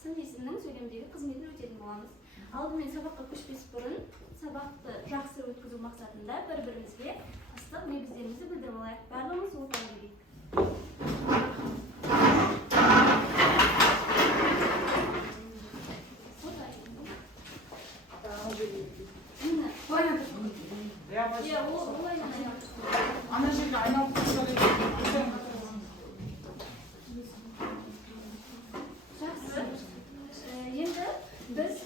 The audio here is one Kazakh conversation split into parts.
сын есімнің сөйлемдегі қызметін өтетін боламыз. Алдымен сабаққа көшпес бұрын сабақты жақсы өткізу мақсатында бір-бірімізге ыстық лебіздерімізді білдіріп алайық. Барлығымыз отау берейік. Ана жерге айналып жақсы. Енді біз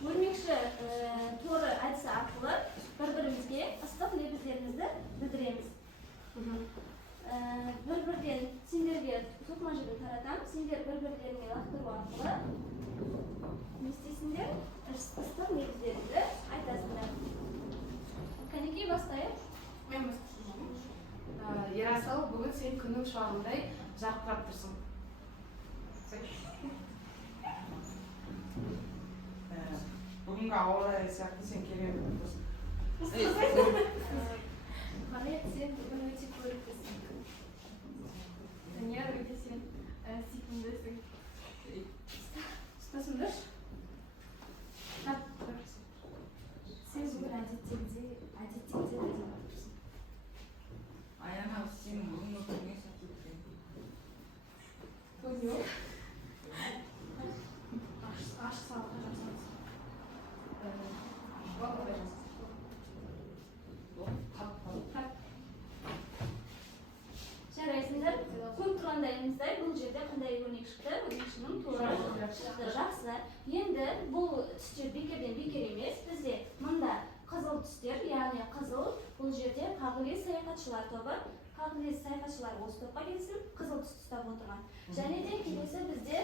өрмекші торы әдісі арқылы бір-бірімізге ыстық лебіздерімізді білдіреміз. Бір-бірден сендерге тоқыма жібін таратам, сендер бір-бірлеріңе лақтыру арқылы не істейсіңдер? Ыстық лебіздеріңді айтасыңдар. Кәнекей бастайық. Мен бастайын. Ерасыл, бүгін сен күннің шуағындай жарқырап тұрсың. Бүгінгі ауа райы сияқты сен керемет тұрсың. Мария, сен бүгін өте көріктісің. Данияр, өте сен сүйкімдісің. Ұстасыңдар? Сен бүгін әдеттегідей тұрсың. Аяна, сен бүгінгі күнге сәтті өткен. Yok. Aç sağlıkla жасаңыз. Жарайсыңдар. Көріп тұрғандарыңыздай бұл жерде қандай өрнек шықты? Өрнекшінің торы шықты. Жақсы. Енді бұл түстер бекерден бекер емес. Бізде мында қызыл түстер, яғни қызыл бұл жерде қағылез саяхатшылар тобы. Қағылез саяхатшылар осы топқа келсін, қызыл түс ұстап отырған. Және де келесі бізде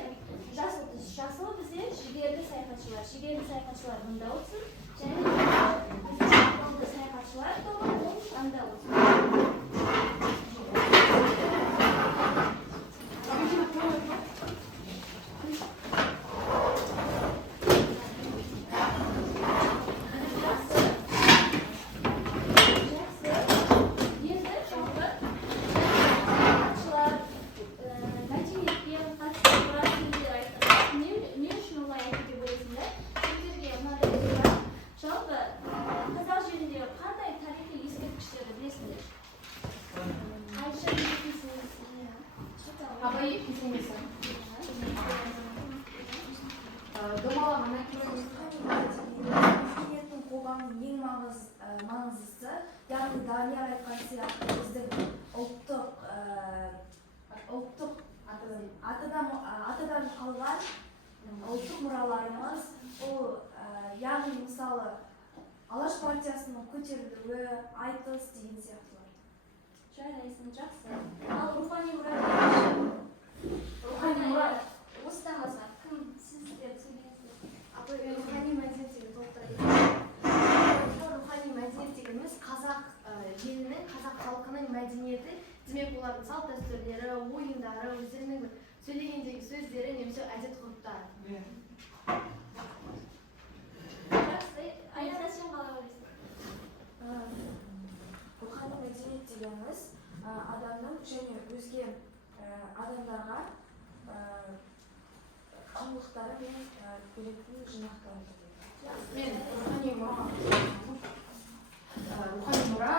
жасыл түс. Жасыл бізде жігерлі саяхатшылар мұнда отырсын. Және де бізде саяхатшылар тобы мұнда отырсын. маңыздысы, яғни Данияр айтқан сияқты біздің ұлттық атадан қалған ұлттық мұраларымыз, ол яғни мысалы Алаш партиясының көтерілуі, айтыс деген сияқтылар. Жарайсың, жақсы. Ал рухани мұра осыдан басқа кім сіздер сөйлейсіздер? Рухани мәдениет деген толықтыра кетеді. Рухани мәдениет дегеніміз қазақ елінің, қазақ халқының мәдениеті, демек олардың салт дәстүрлері, ойындары, өздерінің сөйлегендегі сөздері, немесе әдет-ғұрыптары. Жақсы. Аяна, сен қалай ойлайсың? Рухани мәдениет дегеніміз адамның және өзге адамдарға құндылықтары мен білетін жинақтары. Мен рухани мұра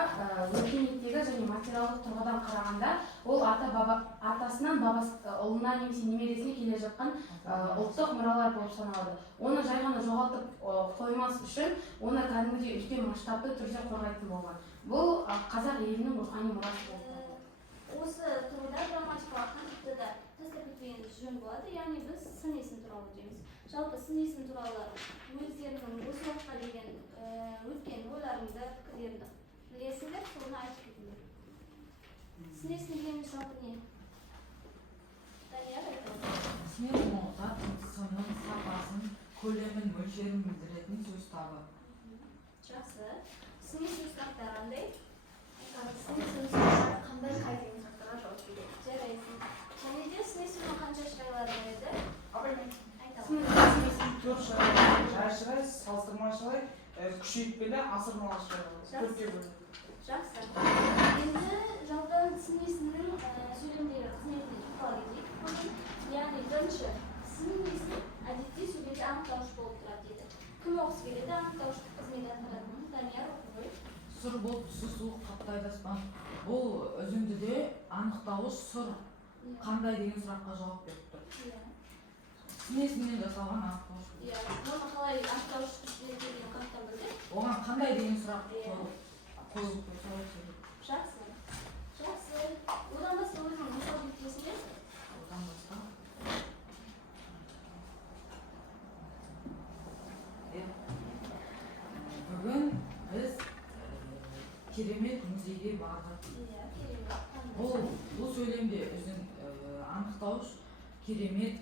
өркениеттегі және материалдық тұрғыдан қарағанда ол атасынан ұлына немесе немересіне келе жатқан ұлттық мұралар болып саналады. Оны жай ғана жоғалтып қоймас үшін оны кәдімгідей үлкен масштабты түрде қорғайтын болған. Бұл қазақ елінің рухани мұрасы болып табылады. Осы тұрғыда грамматикалық концепті да тастап кетпегеніміз жөн болады, яғни біз сын есім туралы дейміз. Жалпы сын есім туралы өздерінің осы уақытқа деген өткен ойларыңды, пікірлеріңді білесіңдер, соны айтып кетіңдер. Сын есім дегеніміз жалпы не? Данияр айтады. Сын есім ол заттың сынын, сапасын, көлемін, мөлшерін білдіретін сөз табы. Жақсы. Сын есім сұрақтары қандай? Сын есім сұрақтары қандай деген сұрақтарға жауап береді. Жарайсың. Және де сын есімнің қанша шырайлары бар еді? Айтамын. Төрт жайшырай, салыстырмашылай, күшейтпелі, асырмалы шырайлар. Жақсы. Енді жалпы сын есімнің сөйлемдегі қызметіне тоқтала кетейік. Яғни бірінші, сын есім әдетте сөйлемде анықтауыш болып тұрады деді. Кім оқысы келеді анықтауыштық қызмет атқаратын? Данияр оқып қой. Сұр болып түсі суық қатты айдаспан. Бұл үзіндіде анықтауыш сұр қандай деген сұраққа жауап беріп тұр. Иә. Сын есімнен жасалған анықтауыш. Иә. Оны қалай анықтауыш қызмет деген қаяқтан білдік? Оған қандай деген сұрақ қойылып тұрса Жақсы. Жақсы. Одан басқа өзің мысал келтіресің бе? одан басқа. Бүгін біз керемет музейге бардық. Иә, керемет. Бұл сөйлемде өзін анықтауыш керемет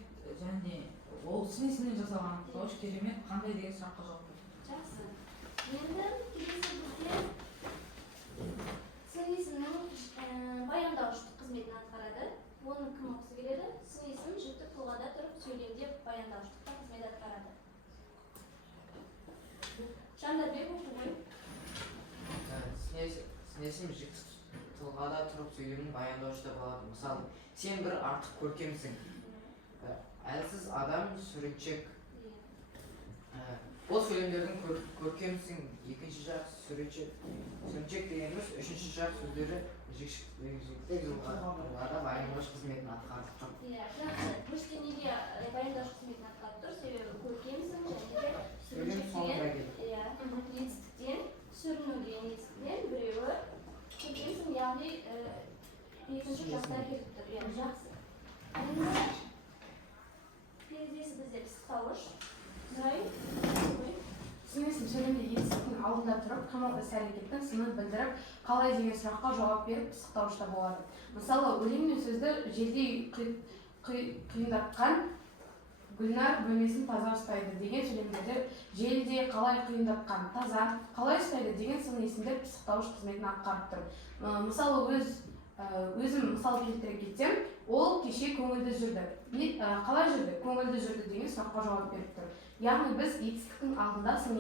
және ол сын есімнен жасалған анықтауыш керемет қандай деген сұраққа жауап берді. Жақсы. Енді келесі бізде сын есімнің баяндауыштық қызметін атқарады. Оны кім оқысы келеді? Сын есім жүктік тұлғада тұрып сөйлемде баяндауыштықта қызмет атқарады. Жандарбек оқып қой. Сын есім жүктік тұлғада тұрып сөйлемнің баяндаушыда болады. Мысалы, сен бір артық көркемсің. Әлсіз адам суретшек. Ол сөйлемдердің көркемсің, екінші жақ суретшек. Суретшек дегеніміз үшінші жақ сөздері жүктік тұлғада баяндауыш қызметін атқарып тұр. Иә, жақсы. Бірінші неге баяндауыш қызметін атқарып тұр? Себебі көркемсің және де Сөйлем соңында келді. иә, етістіктен, сүріну деген етістіктен біреуі көркемсің, яғни екінші жақта келіп тұр. Иә, жақсы. Енді кездесі бізде пысықтауыш. Нұрай, Сын есім сөйлемде етістіктің алдында тұрып, қимыл іс-әрекеттің сынын білдіріп, қалай деген сұраққа жауап беріп пысықтауышта болады. Мысалы, өлең мен сөзді желдей қиындатқан Гүлнар бөлмесін таза ұстайды деген сөйлемдерде желде қалай қиындатқан, таза қалай ұстайды деген сын есімдер пысықтауыш қызметін атқарып тұр. Мысалы, өзім мысал келтіре кетсем, ол кеше көңілді жүрді. Қалай жүрді? Көңілді жүрді деген сұраққа жауап беріп тұр. Яғни біз етістіктің алдында сын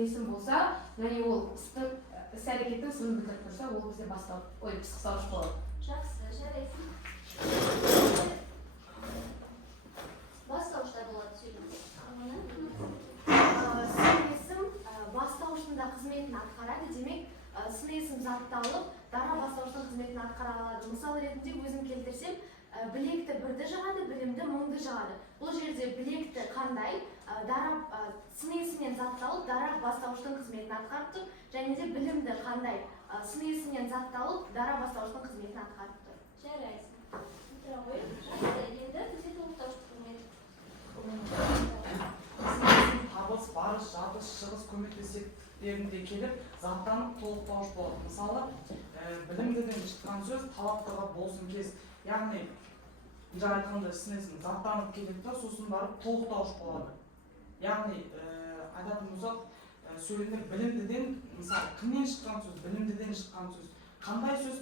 есім болса, және ол іс-әрекеттің сынын білдіріп тұрса, ол бізде пысықтауыш болады. жақсы, жарайсың. Бастауышта болады сөйлемде. Сын есім бастауышында қызметін атқарады. Демек, сын есім затталып, дара бастауыштың қызметін атқара алады. Мысал ретінде өзім келтірсем, білекті бірді жығады, білімді мыңды жығады. Бұл жерде білекті қандай, сын есімнен затталып, дара бастауыштың қызметін атқарып тұр, және де білімді қандай, сын есімнен затталып, дара бастауыштың қызметін атқарып тұр. Жарайсың. Отыра қой. Жақсы. Енді бізде толықтауыштық қызмет. Сын есім табыс, барыс, жатыс, шығыс көмектестерінде келіп, заттанып толықтауыш болады. Мысалы, білімдіден шыққан сөз талаптыға болсын кез. Яғни, жаңа айтқанда сын есім заттанып келеді да, сосын барып толықтауыш болады. Яғни, айтатын болсақ, сөйлемде білімдіден, мысалы, кімнен шыққан сөз, білімдіден шыққан сөз, қандай сөз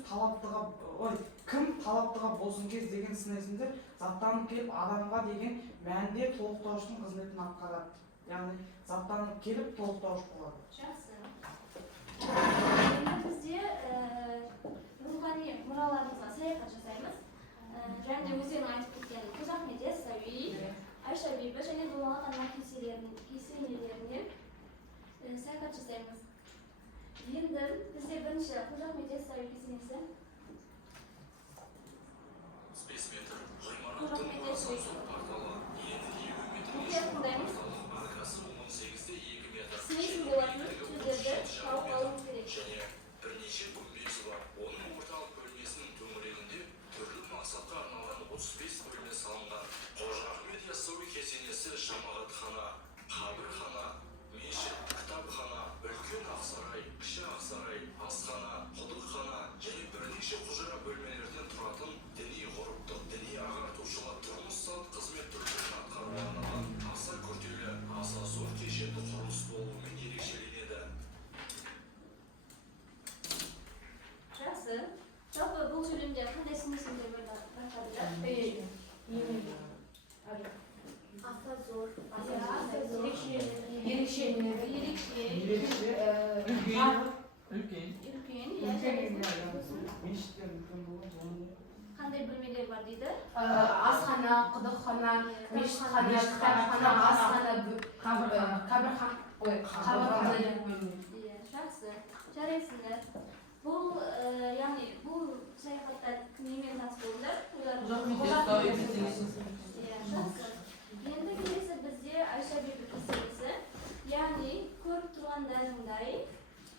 кім талаптыға болсын кез деген сын есімдер заттанып келіп, адамға деген мәнде толықтауыштың қызметін атқарады. Яғни, заттанып келіп, толықтауыш болады. Жақсы. Енді бізде рухани мұраларымызға саяхат жасаймыз. Және де өздерің айтып кеткен Қожа Ахмет Яссауи, Айша Бибі және Дулат Ана кесенелеріне саяхат жасаймыз. Енді бізде бірінші Қожа Ахмет Яссауи кесенесі. Қожа Ахмет Яссауи. Мұқият тыңдаймыз. Сын есім болатын сөздерді тауып алуымыз керек. Және бірнеше бөлмесі бар. Оның орталық бөлмесінің төңірегінде түрлі мақсатқа арналған 35 бөлме салынған. Қожа Ахмет Яссауи кесенесі жамағатхана, қабірхана, мешіт, кітапхана, үлкен ақсарай, кіші ақсарай, асхана, құдықхана және бірнеше құжыра бөлмелерден тұратын діни ғұрыптық, діни ағартушылық, тұрмыс салт қызмет түрлерін атқаруға арналған аса күрделі, аса зор кешенді құрылыс болуымен ерекшеленеді. Жақсы. Жалпы бұл сөйлемде қандай сын есімдер байқадыңыздар? Аса зор, Ерекше, Үлкен. Үлкен, Мешіттер үлкен болады, оның қандай бөлмелер бар дейді? Асхана, құдықхана, мешітхана, кітапхана, асхана, қабірхана деп бөлінеді. Иә, жақсы. Жарайсыңдар. Бұл, яғни бұл саяхатта кіммен таныс болдыңдар? Иә, жақсы. Енді келесі бізде Айша бибі мәселесі. Яғни көріп тұрғандарыңдай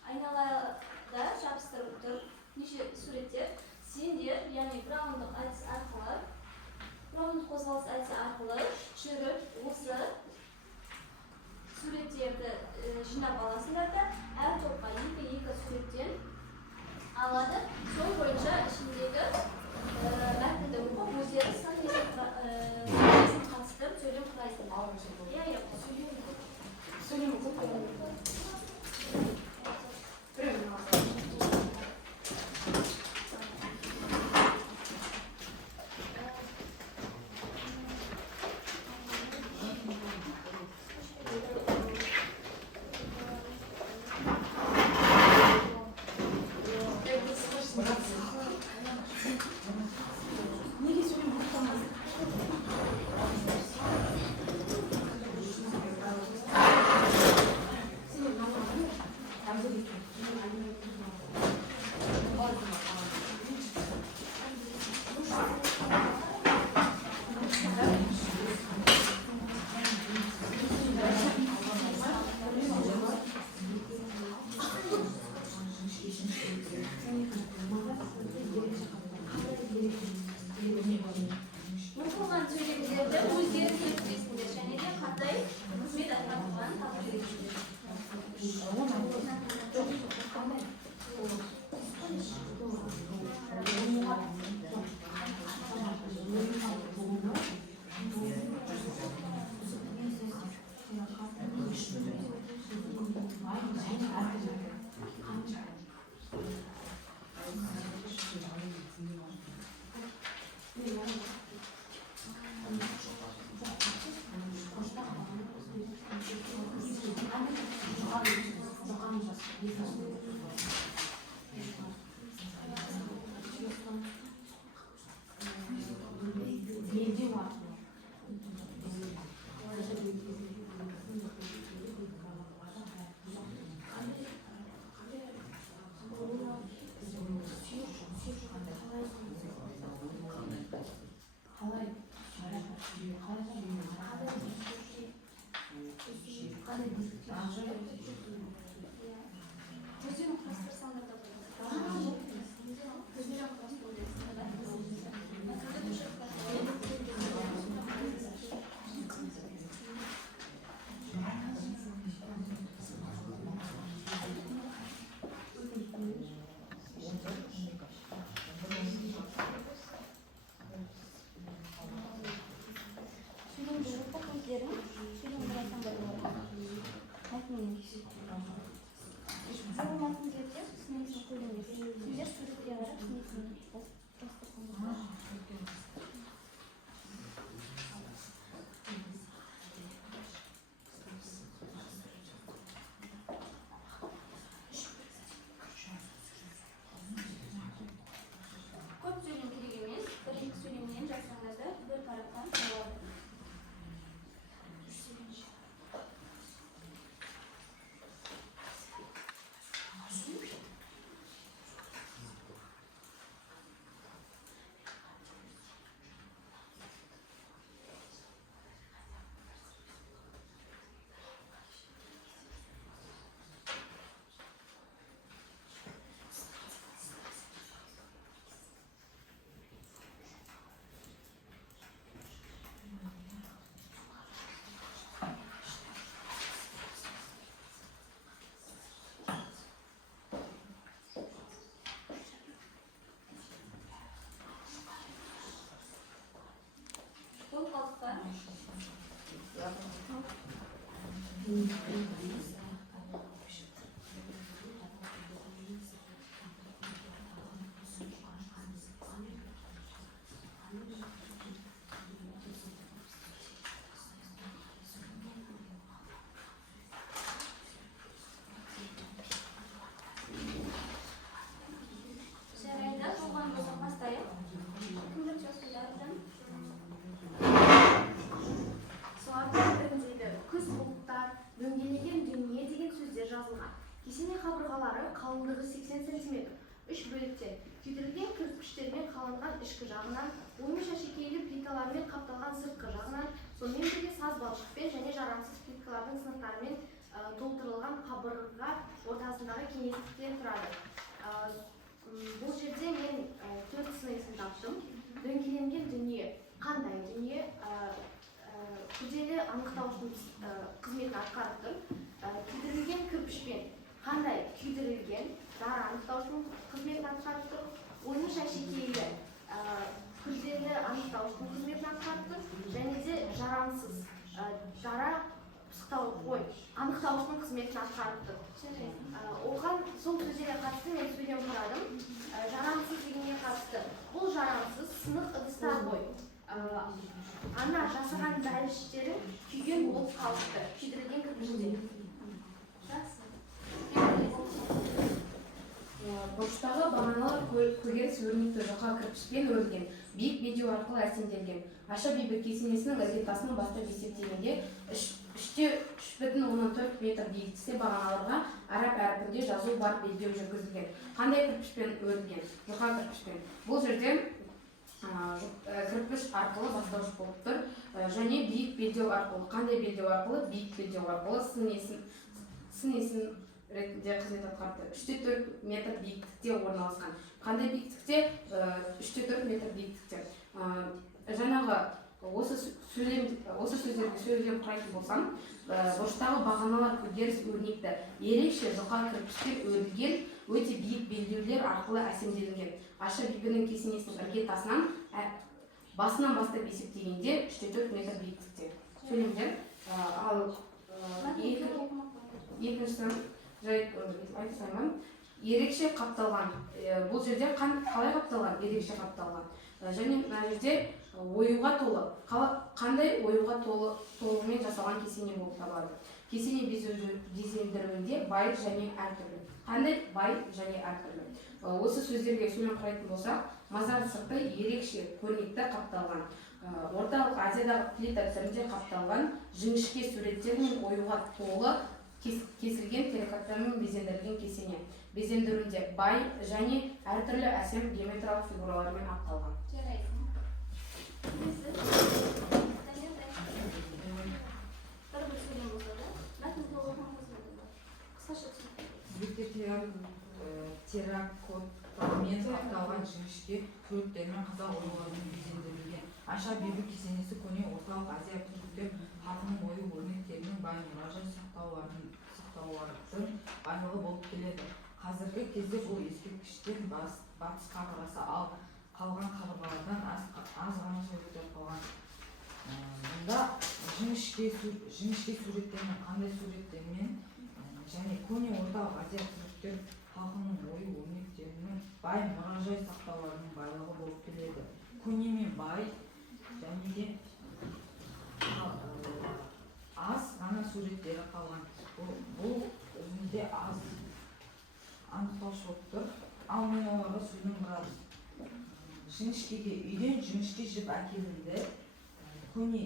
айналада жабыстырып тұр неше суреттер. Сендер, яғни Браундық әдіс арқылы, Браундық қозғалыс әдісі арқылы жүріп осы суреттерді жинап аласыңдар да әр топқа екі суреттен алады. Сол бойынша ішіндегі мәтінді оқып, өздері сан есім қатыстырып сөйлем құрайсыңдар. Иә, Сөйлем оқылған сөйлемдерді өздері келтіресіңдер және де қандай қызмет атқарылғанын табу керексіңдер. Көзден құрастырсаңдар да болады. Көзден көп сөйлем керек емес. Бір-екі сөйлемнен жазсаңдар да бір парақтан болады. Болып қалдық па? жазылған. Кесене қабырғалары қалыңдығы 80 см, 3 бөліктен күйдірілген кірпіштермен қаланған ішкі жағынан, оймыш әшекейлі плиталармен қапталған сыртқы жағынан, сонымен бірге саз балшықпен және жарамсыз плиткалардың сынықтарымен толтырылған қабырға ортасындағы кеңістіктен тұрады. Бұл жерде мен 4 сыныйсын таптым. Дөңгеленген дүние қандай дүние? Күрделі анықтауыштың қызметін атқарып тұр. Күйдірілген кірпішпен қандай күйдірілген дара анықтауыштың қызметін атқарып тұр. Оймыш әшекейлі күрделі анықтауыштың қызметін атқарып тұр. Және де жарамсыз дара анықтауыштың қызметін атқарып тұр. Оған сол сөздерге қатысты мен сөйлем құрадым. Жарамсыз дегенге қатысты. Бұл жарамсыз сынық ыдыстар ғой. Ана жасаған дәріштерін күйген болып қалыпты, күйдірілген кірпіште. Бұрыштағы бағаналар көгеріс өрнекті жұқа кірпішпен өрілген, биік белдеу арқылы әсемделген. Айша бибі кесенесінің іргетасының бастап есептегенде 3,4 метр биіктікте бағаналарға араб әрпінде жазу бар белдеу жүргізілген. Қандай кірпішпен өрілген? Жұқа кірпішпен. Бұл жерде кірпіш арқылы бастауыш болып тұр, және биік белдеу арқылы. Қандай белдеу арқылы? Биік белдеу арқылы сын есім ретінде қызмет атқарды. 3,4 метр биіктікте орналасқан. Қандай биіктікте? 3,4 метр биіктікте. Жаңағы осы сөздерді сөйлем құрайтын болсам, бұрыштағы бағаналар көгеріс өрнекті, ерекше жұқа кірпішпен өрілген, өте биік белдеулер арқылы әсемделген. Айша бибінің кесенесінің іргетасынан басынан бастап есептегенде 3,4 метр биіктікте. Сөйлемдер. Ал екіншісін айтсаймын. Ерекше қапталған. Бұл жерде қалай қапталған? Ерекше қапталған. Және мына жерде оюға толы. Қандай оюға толығымен жасалған кесене болып табылады? Кесене безендіруінде бай және әртүрлі. Қандай? Бай және әртүрлі. Осы сөздерге сөйлем құрайтын болсақ, мазар сырты ерекше көрнекті қапталған. Орталық Азиядағы плита түрінде қапталған жіңішке суреттер мен оюға толы кесілген терракотамен безендірілген кесене. Безендіруінде бай және әртүрлі әсем геометриялық фигуралармен апталған. терракотамен қапталған жіңішке суреттермен қазақ оюларымен безендірілген. Айша бибі кесенесі көне орталық Азия түріктер халқының ою өрнектерінің бай мұражай сақтаулардың байлығы болып келеді. Қазіргі кезде бұл ескерткіштер батыс қабырғасы, ал қалған қабырғалардан аз ғана суреттер қалған. Мұнда жіңішке суреттермен, қандай суреттермен және көне орталық Азия түріктер халқының ою өрнектерінің бай мұражай сақтауларының байлығы болып келеді. Көне мен бай және де аз ғана суреттері қалған. Бұл өзінде аз анықтаушы болып тұр. Ал мен оларға сөйлем құрадым. Үйден жіңішке жіп әкелінді. Көне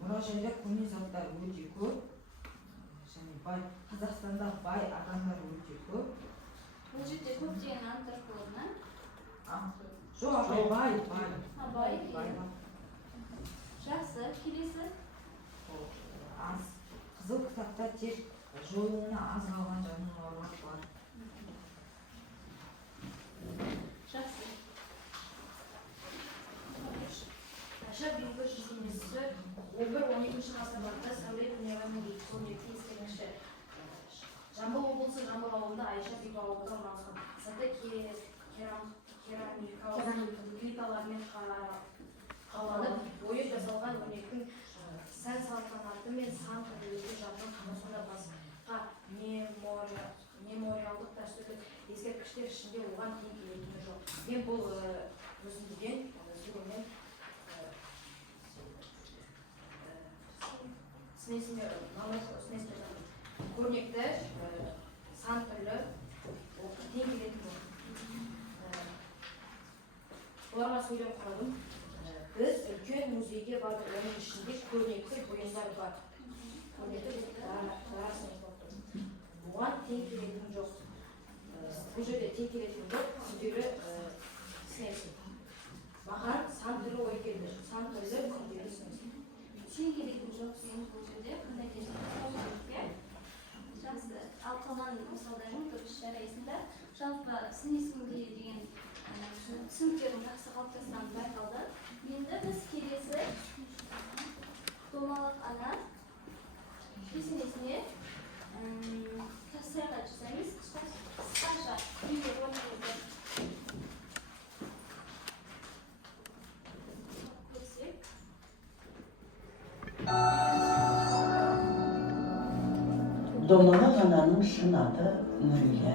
мұражайда көне заттар өте көп. Және бай, Қазақстанда бай адамдар өте көп. Бұл жерде көп деген анықтар болады ма? Жоқ, бай. Бай. Жақсы, келесі. Аз. Қызыл кітапта тек жойылуына аз қалған жануарлар бар. Жақсы. Айша бибі кесенесі 11-12 ғасырларда сәулет өнерінің көрнекті ескерткіші. Жамбыл облысы Жамбыл ауылында Айша бибі ауылында орналасқан. Заты керамикалық плиталармен қаланып, ойып жасалған өрнектің сән салтанаты мен сан түрлілігі жатқан қамысында басқа мемориалдық дәстүрлік ескерткіштер ішінде оған тең келетіні жоқ. Мен бұл өзімдеген сөйлеммен көрнекті сан түрлі тең келетін жоқ. Оларға сөйлем құрадым. Біз үлкен музейге бардық, оның ішінде көрнекті бұйымдар бар. бұл жерде тек келетін жоқ, күндері снесін. Маған сан түрлі ой келді, сан түрлі күндері снесін. Şey gerekim yok senin bu cümle. Kanda geçti. Жақсы. Ал қалған мысалдардың көрсетер аясында жалпы сын есімде деген түсініктердің жақсы қалыптасқаны байқалды. Енді біз келесі домалақ ана кесенесіне саяхат жасаймыз. Қысқаша үйге роліңізді көрсек. Домалақ ананың шын аты Нұрила.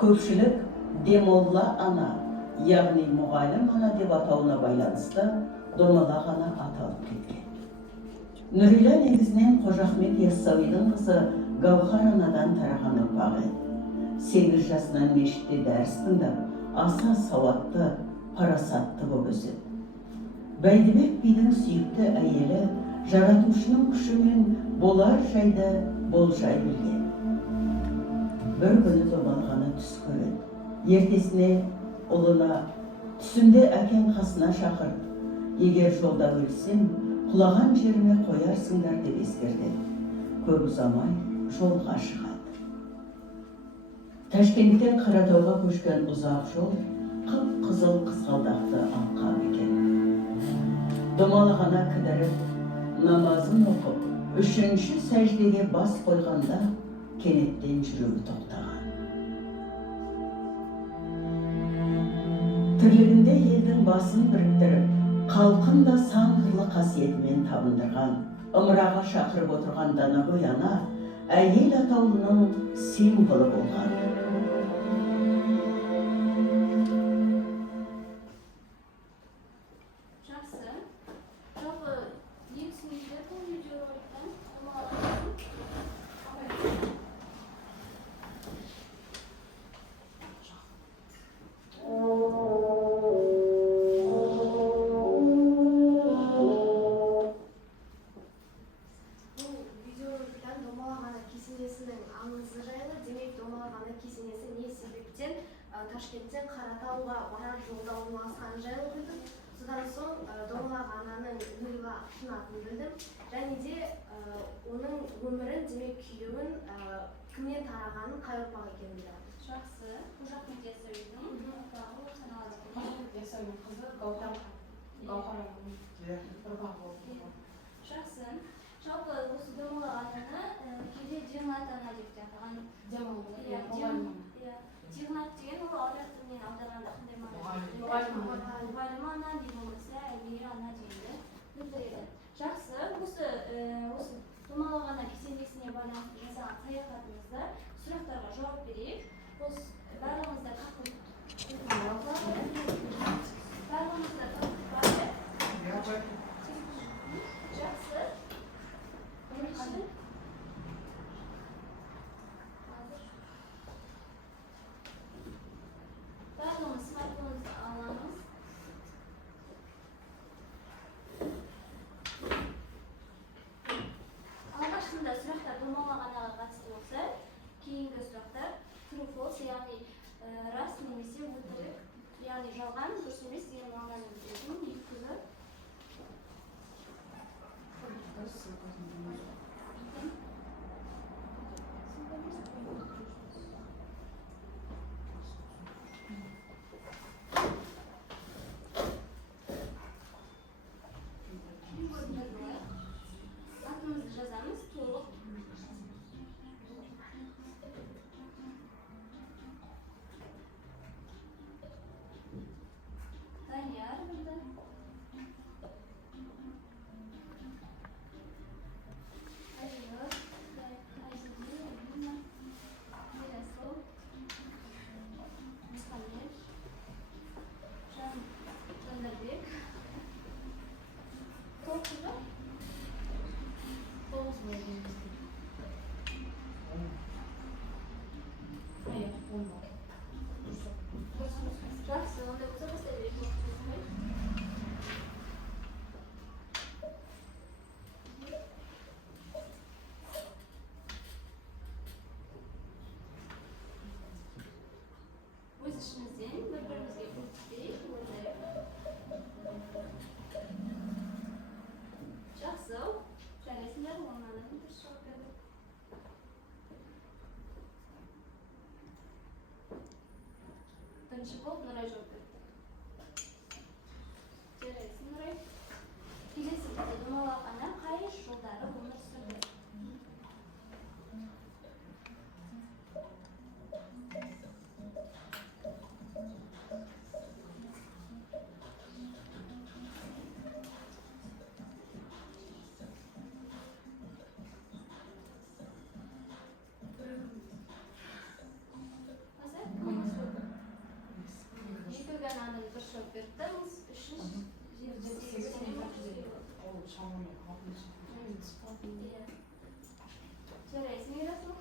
Көпшілік Демолла ана, яғни мұғалім ана деп атауына байланысты Домалақ ана аталып кеткен. Нұрила негізінен Қожа Ахмет Яссауидің қызы Гауһар анадан тараған ұрпағы. 8 жасынан мешітте дәріс тыңдап, аса сауатты, парасатты боп өседі. Бәйдібек бидің сүйікті әйелі жаратушының күшімен болар жайды болжай білген. Бір күні Домалақ ана түс көреді. Ертесіне ұлына түсімде әкең қасына шақырды. Егер жолда өлсем, құлаған жеріме қоярсыңдар деп ескертеді. Көп ұзамай жолға шығады. Ташкенттен Қаратауға көшкен ұзақ жол қып-қызыл қызғалдақты алқап екен. Домалақ ана кідіріп, намазын оқып, 3-ші сәждеге бас қойғанда кенеттен жүрегі тоқтаған. Тірлігінде елдің басын біріктіріп, халқын да сан қырлы қасиетімен табындырған, ымыраға шақырып отырған Данагөй ана әйел атаулының символы болған. Жақсы. Жалпы ең түсінікті бұл видеороликтен Домалақ ананың Бұл видеороликтен Домалақ ана кесенесінің аңызы жайлы. Демек, Домалақ ана кесенесі не себептен Ташкенттен Қаратауға барар жолда орналасқаны жайлы білдім. Содан соң Домалақ ананың Нұрила шын атын білдім. Және де оның өмірін, демек күйеуін кімнен тарағанын, қай ұрпақ екенін білдім. жақсы. Қожа Ахмет Яссауидің ұрпағы болып саналады. Яссауидің қызы Гауһар ананың ұрпағы болды. Жақсы. Жалпы осы Домалақ ананы кейде Дирнат ана деп те атаған. Дирнат деген ол аудар тілінен аударғанда қандай мағына? Мұғалім ана не болмаса әйел ана дегенді білдіреді. Жақсы. Осы Домалақ ана кесенесіне байланысты жасаған саяхатымызда сұрақтарға жауап берейік. Барлығымызда қақпын бар. Жақсы. Барлығымыз смартфонымызды аламыз. Алғашында сұрақтар Домалақ анаға қатысты болса, кейінгі сұрақтар true false, яғни рас немесе өтірік, яғни жалған, дұрыс емес деген мағынаны білдіретін екі түрі. Атымызды жазамыз, толық. Данияр білді. Birinchi bo'lib Nuray javob berdi. Jaraysin Nuray. Kelesi bitta Dumaloq ana qaysi yo'llari umr surdi? Hozir kimimiz bo'ldi? Yigirmadan bir javob berdi. Uchinchi ол шамамен 6-ншы. Жарайсың Ерасыл.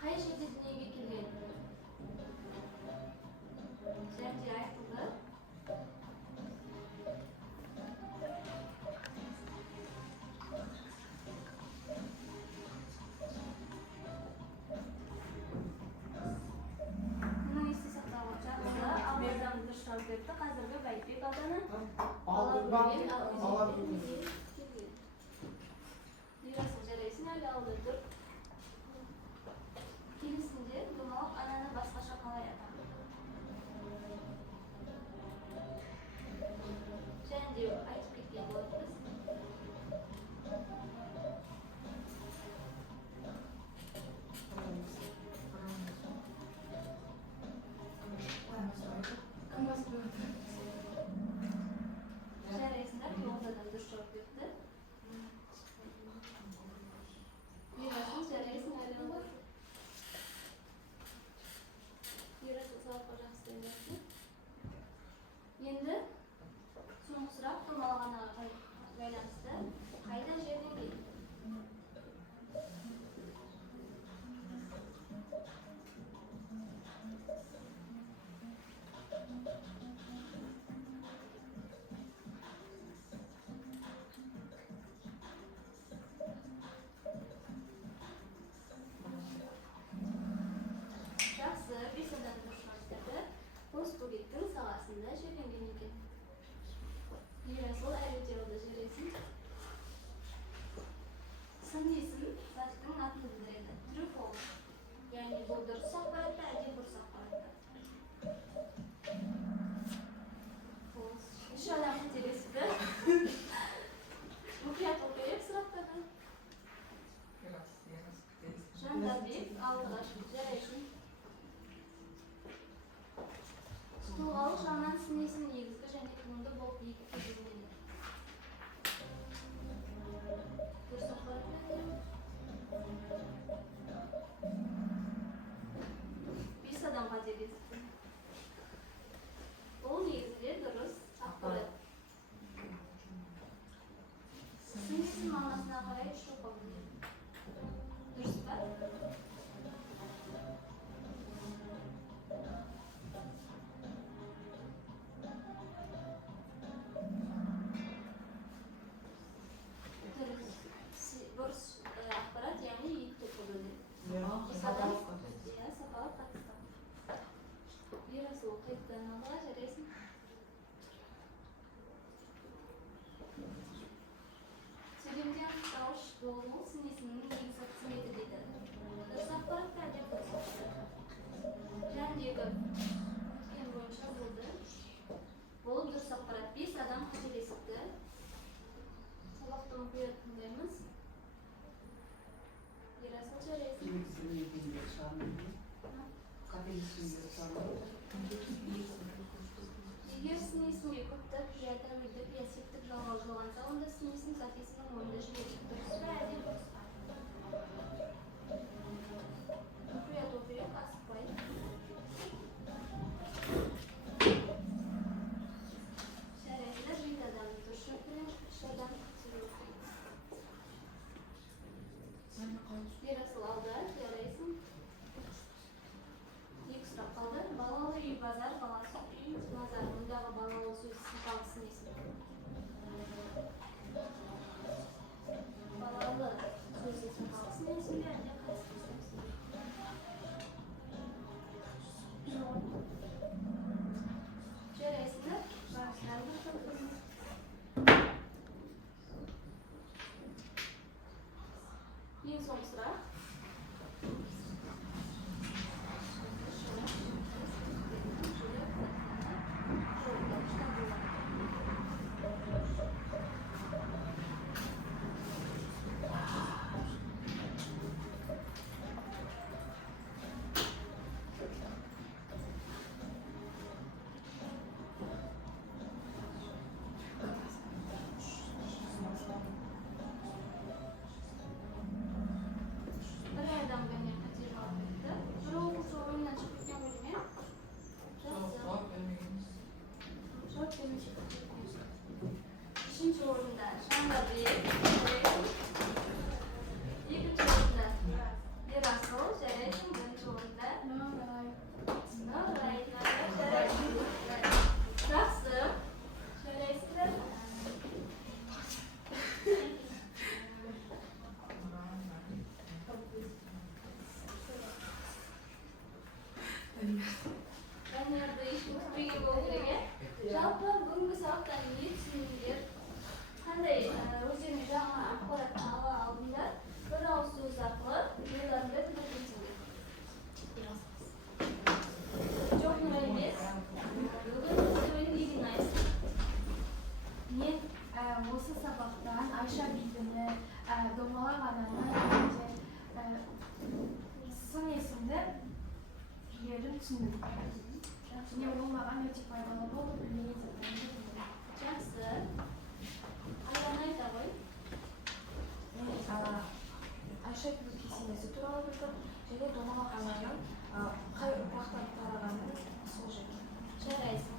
Қай жерде дүниеге келген? Жерде айтылды. Мұның есте сақтауға жағында Алладан бір жауап берді. Қазіргі Бәйбек ауданы Алабөген ауылына келген. Ерасыл жарайсың әлі ауылда тұр. Келісінде Dumaloq anani басқаша қалай атады? Және де айтып кеткен болатынбыз. Жарайсыңдар, Молдадан дұрыс жауап берді. Ерасыл жарайсың әлі ауылда. Ерасыл сауапқа жақсы дайындалсын. Енді соңғы сұрақ Dumaloq анаға байланысты. Қайда жерден келді? Жақсы, бес адам дұрыс жауап берді. Бозбөгеттің сағасында жерленген екен. Ерасыл әлі де олда жарайсың. Сын есім заттың атын білдіреді. Трюфол. Яғни бұл дұрыс ақпаратта, әлде бұрыс ақпаратта. Үш адам қателесті. Мұқият оқу керек сұрақтарды. Жандарбек, Алғаш, жарайсың. Тұлғалық жағынан сын есім негізгі және туынды болып екі кезеңделеді. Дұрыс ақпарат берді. Бес адам қателесті. Ол негізінде дұрыс ақпарат. Сын есім мағынасына қарай үш топқа бөлінеді. Дұрыс па? Бұрыс ақпарат, яғни екі топқа бөлінеді. Сапалық қатыстық. Ерасыл қайтадан алға жарайсың. Сөйлемде анықтауыш болу сын есімнің негізгі қызметі дейді. Дұрыс ақпарат әлде бұрыс ақпарат? Жәндегі өткен бойынша болды. Бұл дұрыс ақпарат. 5 адам қателесіпті. Сабақты мұқият тыңдаймыз. Ерасыл жарайсың. Егер сын есімге көптік, я тәуелдік, я септік жалғау жалғанса, онда сын есім зат есімнің орнында жібереді. Дұрыс па, әлде бұрыс па? Мұқият оқиық, асықпай. Жарайсыздар, 7 адамды дұрыс жауап берген, 3 адам қателесіп оқиды. Ерасыл алда, жарайсың. Екі сұрақ қалды. Балалы үй базар, баласы үй базар. Мұндағы балалы сөз сипалы сын есім. Балалы Üçüncü orunda Şanlıbek, ikkinchi orunda Erasol, Jaraysin, birinchi orunda Nuray, Jaraysin, Жақсы, Jaraysizlar. Даниярды ешкім күтпеген болу керек, иә? Жалпы бүгінгі сабақтан не түсіндіңдер? Қандай өздеріңіз жаңа ақпаратты ала алдыңдар? Bir ауыз сөз арқылы ойларыңды білдіріп кетсеңдер. Жоқ, Нұрай емес. Бүгін сөйлеуін үйренесіз. Мен осы сабақтан Айша бибіні, Домалақ ананы сын есімді жүйелерін түсіндім. Және ол маған өте пайдалы болды, білмеген заттарымды білдім. Жақсы. Аяғын айта ғой. Айша бибі кесенесі туралы білдім, және Домалақ ананың қай ұрпақтан тарағанын сол жерде. Жарайсың.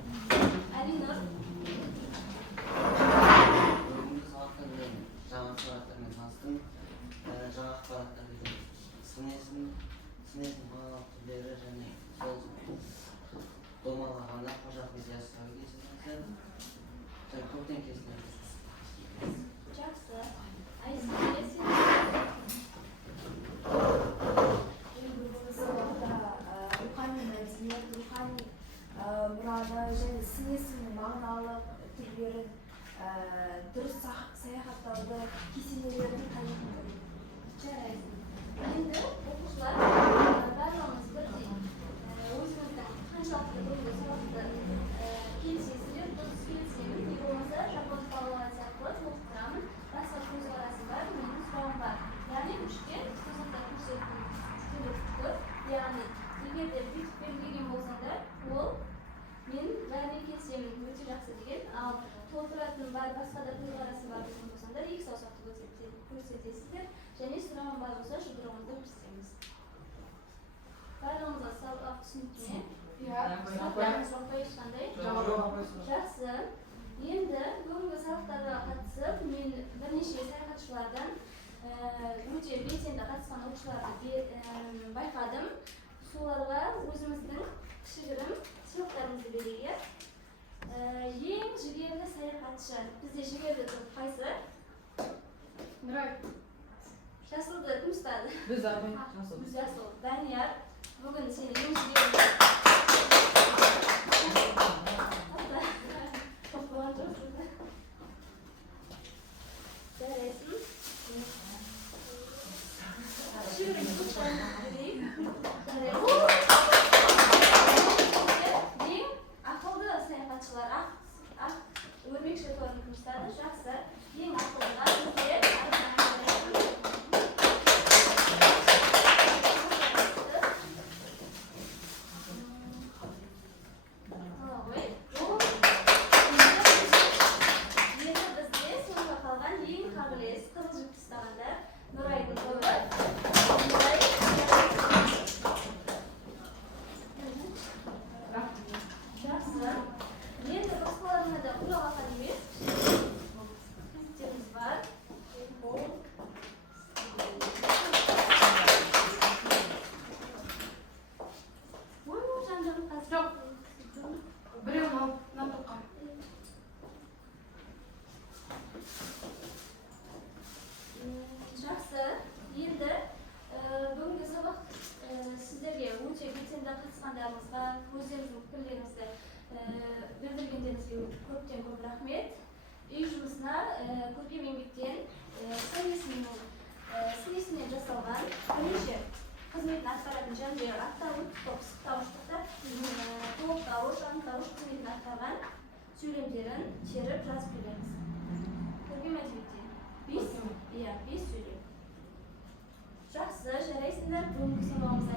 Әлинұр. Бүгінгі сабақтан мен жаңа ақпараттармен таныстым. Жаңа ақпараттар деген сын есім мағыналық түрлері және сол Домалақ ана, Қожа Ахмет Яссауи кесенесі және көптен кесенелер. Жақсы. Айсың. Бүгінгі сабақта рухани мәдениет, рухани мұраны және сын есімнің мағыналық түрлерін, дұрыс саяхаттауды, кесенелерін танитын. Жарайсың. Енді оқушылар барлығымыз бірдей өзіміздің қаншалықты бүгінгі сабақты келісесіздер, дұрыс келісемін, не болмаса жапон балалары арқылы толықтырамын. Басқа көзқарасым бар, менің сұрауым бар. Яғни үштен сызықта көрсететін көп. Яғни егер де бүйтіп берілген болсаңдар, ол мен бәріне келісемін, өте жақсы деген, ал толтыратын бар, басқа да көзқарасы бар деген болсаңдар, екі саусақты көрсетесіздер, және сұрағым бар болса жұдырығымызды көрсетеміз. Барлығымызға сабақ түсінікті ме? Сұрақтарыңыз жоқ па ешқандай? Жақсы. Енді бүгінгі сабақтарға қатысып, мен бірнеше саяхатшылардан өте белсенді қатысқан оқушыларды байқадым. Соларға өзіміздің кішігірім сыйлықтарымызды берейік. Ең жігерлі саяхатшы. Бізде жігерлі топ қайсы? Нұрай. Жасылды кім ұстады? Біз абай. Жасыл. Данияр, бүгін сені ең жігерлі. Жарайсың. Кішігірім топтарымызды берейік. Ең ақылды саяхатшылар, өрмекші торын кім ұстады? Жақсы. Ең ақылдыға бізде өздеріңіздің пікірлеріңізді білдіргендеріңізге көптен көп рахмет. Үй жұмысына көркем еңбектен сын есіммен жасалған бірнеше қызметін атқаратын және аттауыш, пысықтауыштықта толықтауыш, анықтауыш қызметін атқарған сөйлемдерін теріп жазып береміз. Көркем әдебиеттен 5 сөйлем. Жақсы, жарайсыңдар. Бүгінгі сабағымыз